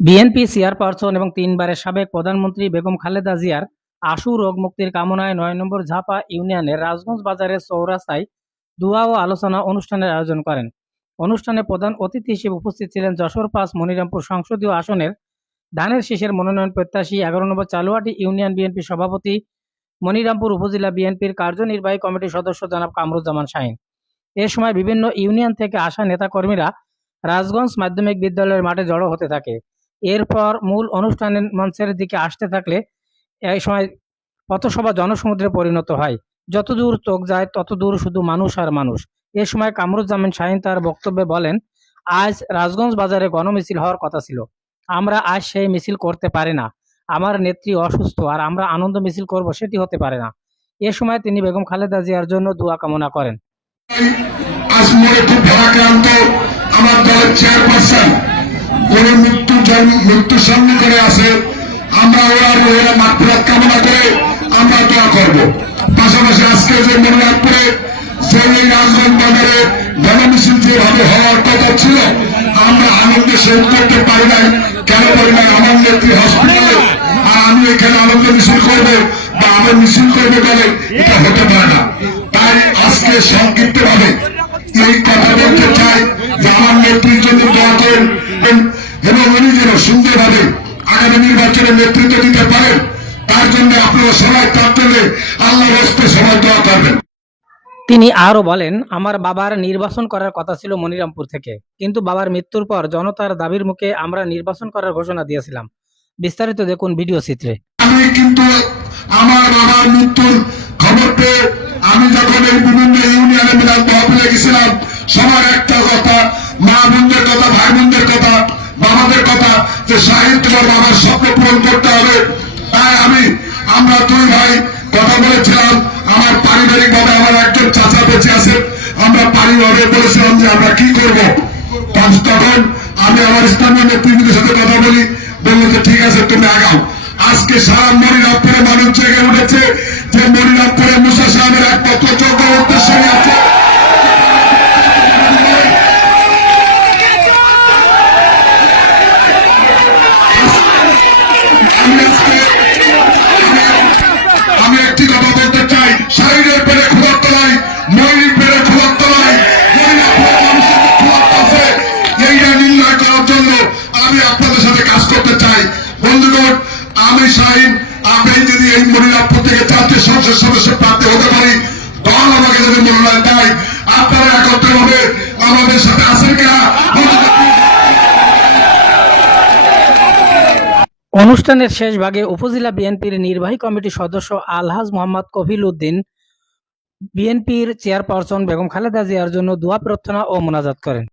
BNP chairperson এবং তিনবারের সাবেক প্রধানমন্ত্রী বেগম খালেদা জিয়ার আশু রোগ মুক্তির কামনায় ৯ নম্বর ঝাপা ইউনিয়নের রাজগঞ্জ বাজারের চৌরাস্তায় দোয়া ও আলোচনা অনুষ্ঠানের আয়োজন করেন। অনুষ্ঠানে প্রধান অতিথি হিসেবে উপস্থিত ছিলেন যশোর-৫ মনিরামপুর সংসদীয় আসনের ধানের শীষের মনোনয়ন প্রত্যাশী ১১ নম্বর চালুয়াটি ইউনিয়ন বিএনপির সভাপতি, মনিরামপুর উপজেলা বিএনপির কার্যনির্বাহী কমিটির সদস্য জনাব কামরুজ্জামান শাহীন। এ সময় বিভিন্ন ইউনিয়ন থেকে আসা নেতাকর্মীরা রাজগঞ্জ মাধ্যমিক বিদ্যালয়ের মাঠে জড়ো হতে থাকে। এরপর মূল অনুষ্ঠানের মঞ্চের দিকে আসতে থাকলে এই সময় পথসভা জনসমুদ্রে পরিণত হয়। যতদূর চোখ যায় ততদূর শুধু মানুষ আর মানুষ। এ সময় কামরুজ্জামান শাহীন তার বক্তব্যে বলেন, আজ রাজগঞ্জ বাজারে গণমিছিল হওয়ার কথা ছিল, আমরা আজ সেই মিছিল করতে পারি না। আমার নেত্রী অসুস্থ আর আমরা আনন্দ মিছিল করব সেটি হতে পারে না। এ সময় তিনি বেগম খালেদা জিয়ার জন্য দোয়া কামনা করেন। আমার দলের চেয়ারপারসন মৃত্যু সামনে করে আছে, আমরা ওরা মহিলা মাগফিরাত কামনা করে আমরা দোয়া করব। পাশাপাশি আজকে যে মনিরামপুরে যে রাজগঞ্জ বাজারে গণমিছিল যেভাবে হওয়ার কথা ছিল, আমরা আনন্দে শহীদ করতে পারি নাই। কেন পারি নাই? আমার নেত্রী হসপিটালে আর আমি এখানে আনন্দ মিছিল করবো বা আমার মিছিল করবে বলে এটা হতে পারে না। তাই আজকে সংক্ষিপ্ত ভাবে এই কথা বলতে চাই যে আমার নেত্রীর জন্য দোয়া করেন এবং উনি যেন সুন্দরভাবে আগামী নির্বাচনে নেতৃত্ব দিতে পারেন, তার জন্য আপনারা সবাই প্রার্থনে আল্লাহর হস্তে সবাই দোয়া করবেন। তিনি আরো বলেন, আমার বাবার নির্বাচন করার কথা ছিল মনিরামপুর থেকে, কিন্তু বাবার মৃত্যুর পর জনতার দাবির মুখে আমরা নির্বাচন করার ঘোষণা দিয়েছিলাম। বিস্তারিত দেখুন ভিডিও চিত্রে। আমি কিন্তু আমার বাবার মৃত্যুর খবর পেয়ে আমি যখন এই বিভিন্ন ইউনিয়নে মিলাদ তহবিলে গেছিলাম, সবার একটা কথা, মা বোনদের কথা, ভাই বোনদের কথা, বাবাদের কথা, যে শাহীন তোমার বাবার স্বপ্ন পূরণ করতে হবে। তাই আমরা দুই ভাই কথা বলেছিলাম। আমার পারিবারিক ভাবে আমার একজন চাচা বেঁচে আছে, আমরা পারিবারিক বলেছিলাম যে আমরা কি করবো। তখন আমি আমার স্থানীয় নেতৃবৃন্দের সাথে কথা বলি, বললো যে ঠিক আছে তুমি আগাও। আজকে সারা মনিরামপুরে মানুষ জেগে উঠেছে যে মনিরামপুরে মুসা সাহেবের একমাত্র যোগ্য উদ্দেশ্য আছে। আমি একটি কথা বলতে চাই, শাহীনের পেরে খোলার তলায়, ময়ূরীর পেরে খোলার তলায় মনিরামপুরের মানুষের খোলার আছে, এইটা নির্ণয় করার জন্য আমি আপনাদের সাথে কাজ করতে চাই। বন্ধুগণ, আমি শাহীন, আমি যদি এই মনিরামপুর থেকে জাতীয় সংসদ সদস্য প্রার্থী হতে পারি, দল আমাকে যদি মনোনয়ন দেয়, আপনারা একত্রে ভাবে আমাদের সাথে আছেন কিনা। অনুষ্ঠানের শেষ ভাগে উপজেলা বিএনপির নির্বাহী কমিটির সদস্য আলহাজ মোহাম্মদ কফিল উদ্দিন বিএনপির চেয়ারপারসন বেগম খালেদা জিয়ার জন্য দোয়া প্রার্থনা ও মোনাজাত করেন।